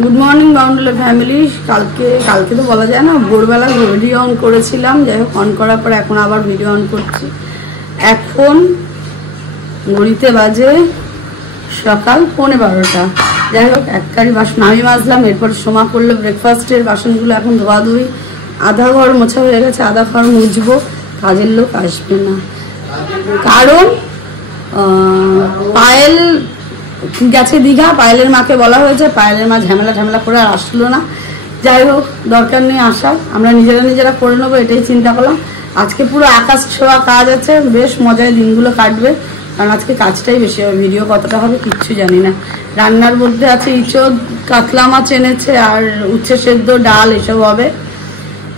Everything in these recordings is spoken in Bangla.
Good morning বাউন্ডুলে family. কালকে তো বলা যায় না, ভোরবেলা ভিডিও অন করেছিলাম, যাই হোক অন করার পর এখন আবার ভিডিও অন করছি। এখন ঘড়িতে বাজে সকাল 11:15। যাই হোক এক কারি বাসন আমি মাজলাম, এরপর সোমা করলো ব্রেকফাস্টের বাসনগুলো। এখন ধোয়াধুয়ি, আধা ঘর মোছা হয়ে গেছে, আধা ঘর মুছবো। কাজের লোক আসবে না, কারণ পায়েল গেছে দীঘা। পায়েলের মাকে বলা হয়েছে, পায়েলের মা ঝামেলা করে আর আসলো না। যাই হোক দরকার নেই আসার, আমরা নিজেরা করে নেবো, এটাই চিন্তা করলাম। আজকে পুরো আকাশ ছোঁয়া কাজ আছে, বেশ মজায় দিনগুলো কাটবে, কারণ আজকে কাজটাই বেশি হবে। ভিডিও কতটা হবে কিচ্ছু জানি না। রান্নার মধ্যে আছে ইঁচড়, কাতলা মাছ এনেছে, আর উচ্ছে সেদ্ধ, ডাল এসব হবে।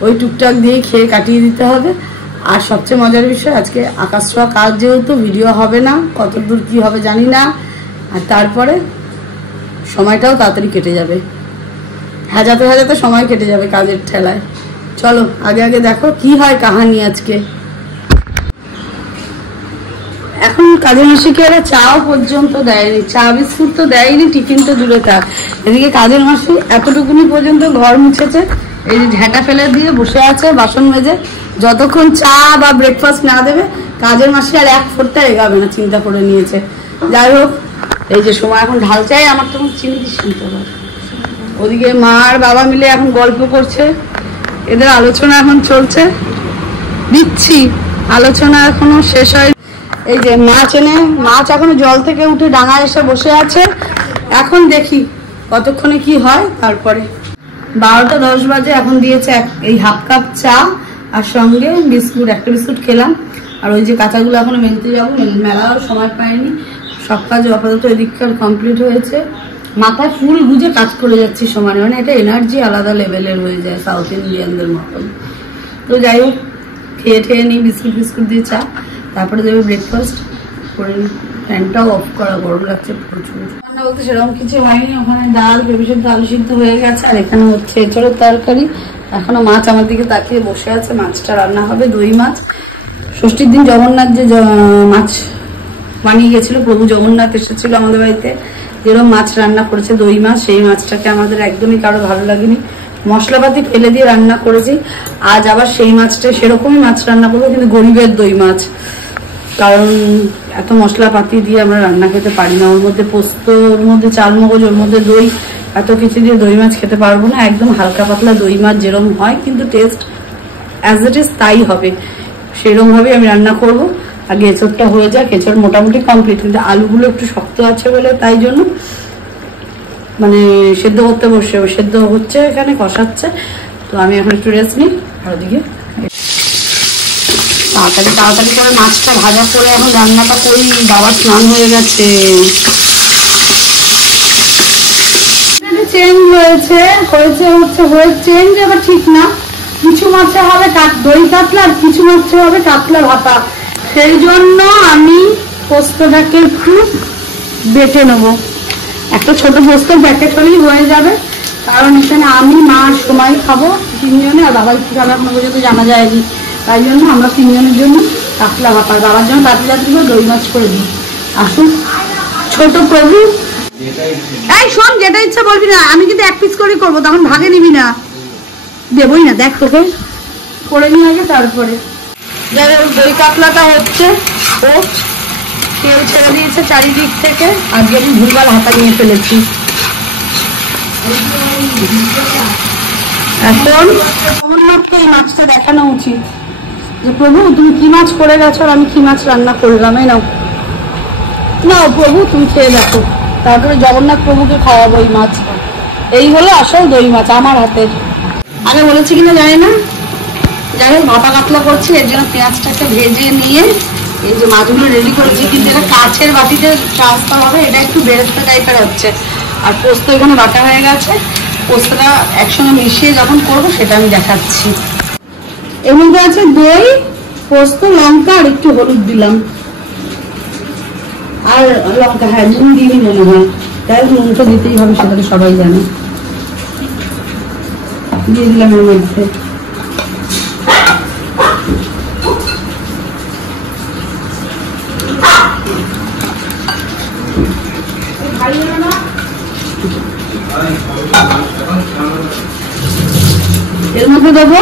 ওই টুকটাক দিয়ে খেয়ে কাটিয়ে দিতে হবে। আর সবচেয়ে মজার বিষয়, আজকে আকাশ ছোঁয়া কাজ, যেহেতু ভিডিও হবে না, কত দূর কী হবে জানি না। আর তারপরে সময়টাও তাড়াতাড়ি কেটে যাবে, হাজাতে সময় কেটে যাবে কাজের ঠেলায়। চলো আগে দেখো কি হয় কাহানি আজকে। এখন কাজের মাসিকে এরা চাও পর্যন্ত দেয়নি, চা বিস্কুট তো দেয়নি, টিফিন তো দূরে থাক। এদিকে কাজের মাসি এতটুকুনি পর্যন্ত ঘর মুছেছে, এই যে ঝেঁটা ফেলে দিয়ে বসে আছে বাসন মেজে। যতক্ষণ চা বা ব্রেকফাস্ট না দেবে কাজের মাসি আর এক ফোঁটা এগাবে না, চিন্তা করে নিয়েছে। যাই হোক এই যে সময় এখন ঢাল চাই, আমার তখন চিনি দিস শুনতে পারে। ওদিকে মা আর বাবা মিলে এখন গল্প করছে, এদের আলোচনা এখন চলছে। দিচ্ছি, আলোচনা এখনো শেষ হয়। এই যে মাছ এখনো জল থেকে উঠে ডাঙায় এসে বসে আছে। এখন দেখি কতক্ষণে কি হয়। তারপরে 12:10 বাজে, এখন দিয়েছে এই হাফ কাপ চা আর সঙ্গে বিস্কুট। একটা বিস্কুট খেলাম। আর ওই যে কাঁচাগুলো এখনো মেলতে যাবো, মেলারও সময় পাইনি। সব কাজ আপাতত এদিককার কমপ্লিট হয়েছে। মাথায় ফুল গুজে কাজ করে যাচ্ছি সমানে, মানে এটা এনার্জি আলাদা লেভেলের হয়ে যায় সাউথ ইন্ডিয়ানদের মতন। তো যাই হোক খেয়ে নিই বিস্কুট দিয়ে চা, তারপরে দেবে ব্রেকফাস্ট করে। ফ্যানটাও অফ করা, গরম লাগছে প্রচুর। রান্না বলতে সেরকম কিছু হয়নি, ওখানে ডাল, পেঁপে সেদ্ধ, আলু সিদ্ধ হয়ে গেছে। আর এখানে হচ্ছে এঁচড়ের তরকারি। এখনো মাছ আমার দিকে তাকিয়ে বসে আছে, মাছটা রান্না হবে। দই মাছ, ষষ্ঠীর দিন জগন্নাথ যে মাছ বানিয়ে গেছিল, প্রভু জগন্নাথ এসেছিল আমাদের বাড়িতে, যেরকম মাছ রান্না করেছে দই মাছ, সেই মাছটাকে আমাদের একদমই কারো ভালো লাগেনি। মশলাপাতি ফেলে দিয়ে রান্না করেছি। আজ আবার সেই মাছটা, সেরকমই মাছ রান্না করবো, কিন্তু গরিবের দই মাছ, কারণ এত মশলাপাতি দিয়ে আমরা রান্না খেতে পারি না। ওর মধ্যে পোস্ত, ওর মধ্যে চালমগজ, ওর মধ্যে দই, এত কিছু দিয়ে দই মাছ খেতে পারবো না। একদম হালকা পাতলা দই মাছ যেরকম হয়, কিন্তু টেস্ট অ্যাজ ইট ইজ তাই হবে, সেরকম ভাবে আমি রান্না করব। আগে এঁচড়টা হয়ে যাক, এঁচড় মোটামুটি কমপ্লিট, কিন্তু আলুগুলো একটু শক্ত আছে বলে তাই জন্য মানে সেদ্ধ করতে বসে, সেদ্ধ হচ্ছে এখানে, কষাচ্ছে। তো আমি এখন একটু রেস্ট নিই। আর ওদিকে তাড়াতাড়ি করে মাছটা ভাজা করে এখন রান্নাটা করি। বাবা স্নান হয়ে গেছে, চেঞ্জ হয়েছে চেঞ্জ আবার ঠিক না। কিছু মাছে হবে দই কাতলা, আর কিছু মাছে হবে কাতলা ভাপা। সেই জন্য আমি পোস্তটাকে একটু বেটে নেবো। একটা ছোট পোস্তর প্যাকেট হলেই হয়ে যাবে, কারণ এখানে আমি, মা, সময় খাবো তিনজনে, আর বাবা একটু খাবে এখনো পর্যন্ত জানা যায়নি। তাই জন্য আমরা তিনজনের জন্য কাতলা ভাপা, বাবার জন্য কাতলা দই মাছ করে দিই। আসুন ছোট প্রভু, এই শোন, যেটা ইচ্ছা বলবি না, আমি কিন্তু এক পিস করে করবো, তখন ভাগে নিবি না, দেবই না। দেখ তোকে করে নিয়ে আগে, তারপরে দই কাতলাটা হচ্ছে। ও তেল ছেড়ে দিয়েছে চারিদিক থেকে, আজকে আমি ভুলভাল হাতা নিয়ে ফেলেছি। এখন জগন্নাথকে এই মাছটা দেখানো উচিত যে প্রভু তুমি কি মাছ করে গেছো, আর আমি কি মাছ রান্না করলাম। এই নাও প্রভু, তুমি খেয়ে দেখো, তারপরে জগন্নাথ প্রভুকে খাওয়াবো এই মাছ। এই হলো আসল দই মাছ আমার হাতের। আগে বলেছি কিনা জানি না। যাই হোক ভাপা কাতলা করছি, এর জন্য পেঁয়াজটাকে ভেজে নিয়ে এই যে মাছগুলো রেডি করেছি, কিন্তু এটা কাছের বাটিতে ট্রান্সফার হবে, এটা একটু বেরেস্তা টাইপের হচ্ছে। আর পোস্ত এখানে বাটা হয়ে গেছে, পোস্তটা একসঙ্গে মিশিয়ে যখন করবো সেটা আমি দেখাচ্ছি। এর মধ্যে আছে দই, পোস্ত, লঙ্কা আর একটু হলুদ দিলাম, আর লঙ্কা, হ্যাঁ নুন দিইনি মনে হয়, তাই নুনটা দিতেই হবে, সেটা তো সবাই জানে। দিয়ে দিলাম এর মধ্যে। এর মধ্যে দেবো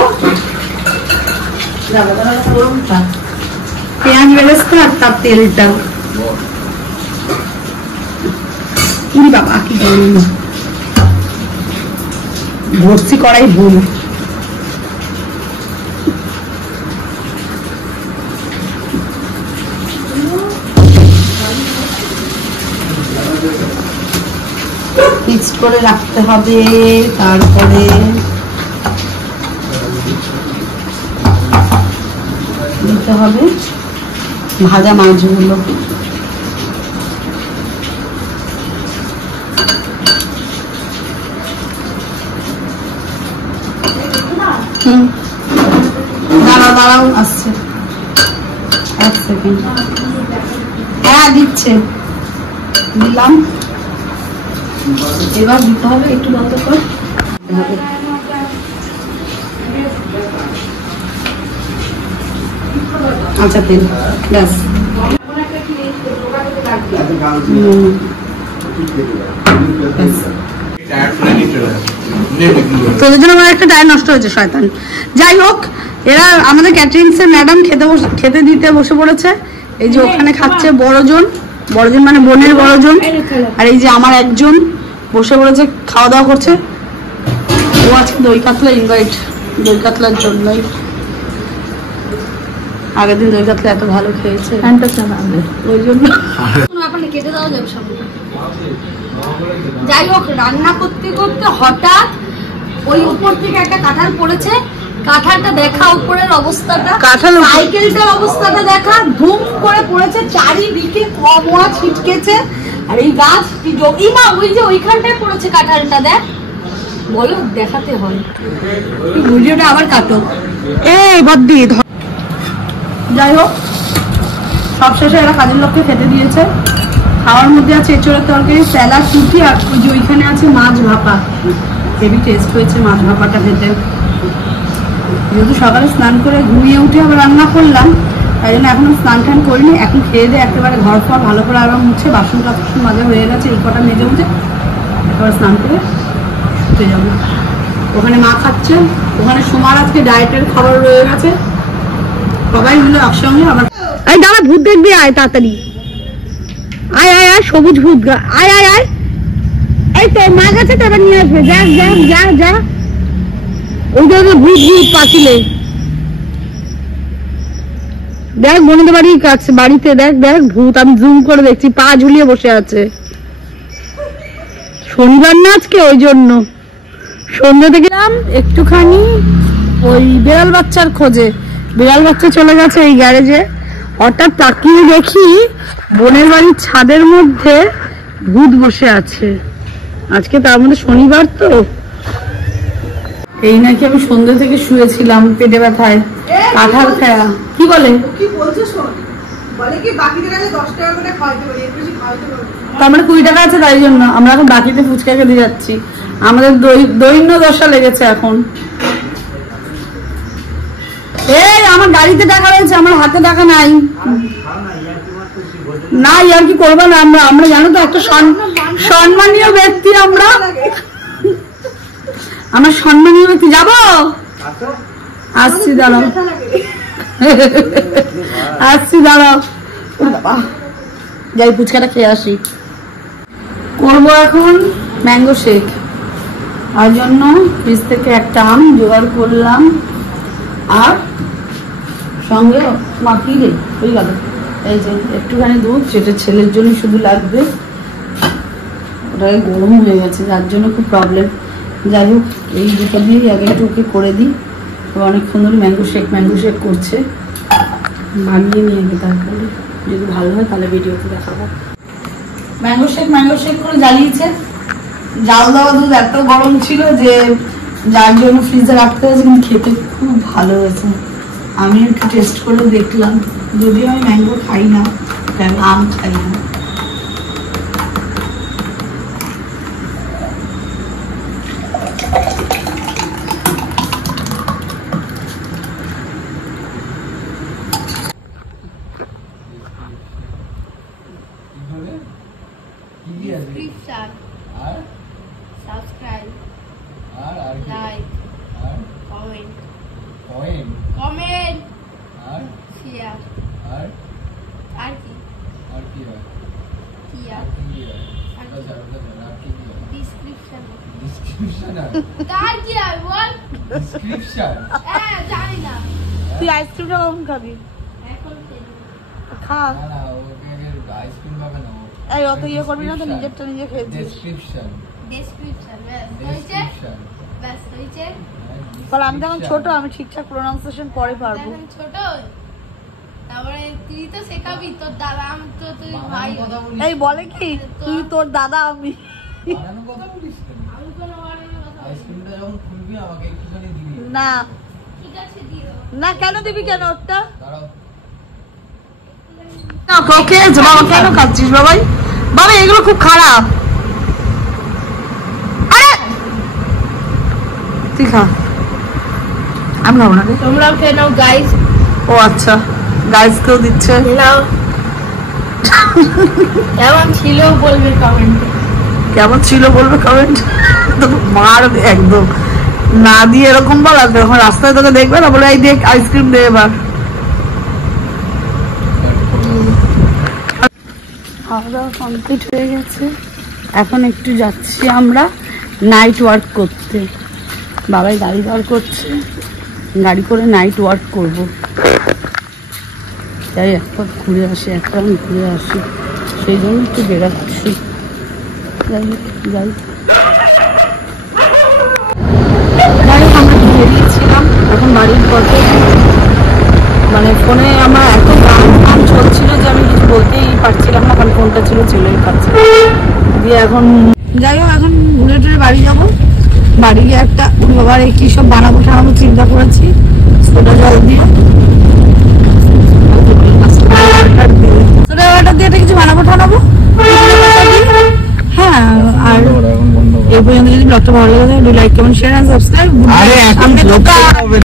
পেঁয়াজ বেরেস্তা আর তার তেলটা। বাবা কি ভর্তি করাই ভুল। মিক্সড করে রাখতে হবে, তারপরে দিতে হবে ভাজা মাছগুলো। দাঁড়াও দাঁড়াও, আসছে, এক সেকেন্ড। হ্যাঁ দিচ্ছে, দিলাম। এবার দিতে হবে একটু মতো করে আচ্ছা তেল, ব্যাস। তোদের জন্য আমার একটা টাইম নষ্ট হয়েছে শয়তান। যাই হোক, এরা আমাদের ক্যাটারিংস এর ম্যাডাম খেতে দিতে বসে পড়েছে। এই যে ওখানে খাচ্ছে বড়জন মানে বোনের বড়জন, আর এই যে আমার একজন বসে পড়েছে, খাওয়া দাওয়া করছে। ও আজকে দই কাতলা ইনভাইট, দই কাতলার জন্যই। আগের দিন দই কাতলা এত ভালো খেয়েছে ওই জন্য। কেটে দেওয়া যাবে সব। যাই হোক, রান্না করতে করতে হঠাৎ ওই উপর থেকে একটা কাঁঠাল পড়েছে। কাঁঠালটা দেখা, উপরের অবস্থাটা, কাঁঠাল সাইকেলটার অবস্থাটা দেখা, ধুম করে পড়েছে, চারিদিকে কমোয়া ছিটকেছে। আর এই গাছ ইমা ওই যে ওইখানটায় পড়েছে কাঁঠালটা, দেখ। বলো, দেখাতে হয়, ভিডিওটা আবার কাটো। এই বদ্দি। যাই হোক, সবশেষে এরা কাজের লোককে খেতে দিয়েছে। খাওয়ার মধ্যে আছে এঁচোড়ের তরকারি, স্যালাড, রুটি, আর ওই যে ওইখানে আছে মাছ ভাপা। হেভি টেস্ট হয়েছে মাছ ভাপাটা খেতে। যেহেতু সকালে স্নান করে ঘুমিয়ে উঠে আবার রান্না করলাম, তাই জন্য এখনো স্নান টান করিনি। এখন খেয়ে দিয়ে একেবারে ঘর ফর ভালো করে আবার মুছে, বাসন কাপড় মাজা হয়ে গেছে, এই কটা মেজে উঠে একেবারে স্নান করে শুতে যাবো। ওখানে মা খাচ্ছে, ওখানে সোমার আজকে ডায়েটের খাবার রয়ে গেছে। সবাই মিলে একসঙ্গে আবার। এই দাঁড়া, ভূত দেখবি, আয় তাড়াতাড়ি, আয় আয় আয়, সবুজ ভূত, আয় আয় আয়। এই তো মা গেছে, তো এবার নিয়ে আসবে, যা যা যা যা। ওই ধরনের ভূত ভূত পাখিলে দেখ, বোনদের বাড়ির কাছে, বাড়িতে দেখ দেখ ভূত। আমি জুম করে দেখছি, পা ঝুলিয়ে বসে আছে। শনিবার না আজকে, ওই জন্য সন্ধ্যে থেকে একটুখানি ওই বিড়াল বাচ্চার খোঁজে। বিড়াল বাচ্চা চলে গেছে এই গ্যারেজে। হঠাৎ তাকিয়ে দেখি বোনের বাড়ির ছাদের মধ্যে ভূত বসে আছে। আজকে তার মধ্যে শনিবার তো। এই নাকি আমি সন্ধ্যে থেকে শুয়েছিলাম পেটে ব্যথায়, কাঁঠাল খায়া। কি বলে? তার মানে 20 টাকা আছে, তাই জন্য আমরা এখন বাকিতে ফুচকা খেতে যাচ্ছি। আমাদের দৈন্য দশা লেগেছে এখন। এই আমার গাড়িতে টাকা রয়েছে, আমার হাতে টাকা নাই। না আর কি করবো না, আমরা জানো তো একটা সম্মানীয় ব্যক্তি, আমরা সম্মানীয় ব্যক্তি। যাবো, আসছি, দাঁড়াও আসছি, দাঁড়াও। যাই ফুচকাটা খেয়ে আসি। করবো এখন ম্যাঙ্গো শেক। আর জন্য ফ্রিজ থেকে একটা আম জোগাড় করলাম, আর সঙ্গে মাখি রে হয়ে গেল। এই যে একটুখানি দুধ, সেটা ছেলের জন্য শুধু লাগবে। ওটা গরম হয়ে গেছে, যার জন্য খুব প্রবলেম। যাই হোক, এই দুটো দিয়েই আগে একটু ওকে করে দিই। অনেকক্ষণ ধরে ম্যাঙ্গো শেক করছে, বানিয়ে নিয়ে গিয়ে তারপরে যদি ভালো হয় তাহলে ভিডিওতে দেখাবো। ম্যাঙ্গো শেক করে জ্বালিয়েছে। জাল দেওয়া দুধ এত গরম ছিল যে যার জন্য ফ্রিজে রাখতে হয়েছে, কিন্তু খেতে খুব ভালো হয়েছে। আমি একটু টেস্ট করে দেখলাম, যদিও আমি ম্যাঙ্গো খাই না, আম খাই না। Subscribe. লাইক আর কমেন্ট আর শেয়ার আর কি হয় ডিসক্রিপশন কার কি হয় বল ডিসক্রিপশন জানি না তুই আইসক্রিমটা কখন খাবি এখন খা না ওকে আইসক্রিম খাবে না এই অত ইয়ে করবি না তো নিজেরটা নিজে খেয়ে ডেসক্রিপশন ব্যাস হয়েছে বল আমি তো এখন ছোট, আমি ঠিকঠাক প্রোনাউন্সিয়েশন পরে পারবো। ছোট তারপরে তুই তো শেখাবি তোর দাদা, আমি তো তুই ভাই। এই বলে কি তুই তোর দাদা আমি বানানো কথা বলিস আমি কোনো বানানোর কথা বলিনি। আইসক্রিমটা যখন খুলবি আমাকে একটুখানি দিবি না ঠিক আছে দিও না। কেন দিবি কেন ওটা? দাঁড়াও না ওকে বাবা কেন খাচ্ছিস বাবাই? বাবা এগুলো খুব খারাপ। আরে তুই খা, আমি খাবো না। তোমরাও খেয়ে নাও গাইস। ও আচ্ছা, গাইস কেও দিচ্ছে। নাও কেমন ছিল বলবে কমেন্টে। কেমন ছিল বলবে কমেন্ট। তোকে মারবে একদম, না দিয়ে এরকম বলা। যখন রাস্তায় তোকে দেখবে না বলে এই দেখ আইসক্রিম দে এবার। খাওয়া দাওয়া কমপ্লিট হয়ে গেছে, এখন একটু যাচ্ছি আমরা নাইট ওয়ার্ক করতে। বাবাই গাড়ি বার করছে, গাড়ি করে নাইট ওয়ার্ক করব। তাই একবার ঘুরে আসি, এক রাউন্ড ঘুরে আসি, সেই জন্য একটু বেরোচ্ছি। যাই যাই আমরা বেরিয়েছিলাম, এখন বাড়ির পথে। মানে ফোনে আমার এত গান চলছিল যে আমি কিছু বলতেই পারছিলাম না, কারণ ফোনটা ছিল ছেলের কাছে। দিয়ে এখন যাই হোক, এখন ঘুরে টুরে বাড়ি যাবো। বাড়ি গিয়ে একটা বাবার কি সব বানাবো ঠানাবো চিন্তা করেছি। সোডা জল দিয়ে সোডা ওয়াটার দিয়ে কিছু বানাবো ঠানাবো। হ্যাঁ, আর এই পর্যন্ত যদি ব্লগটা ভালো লাগে like comment share and subscribe.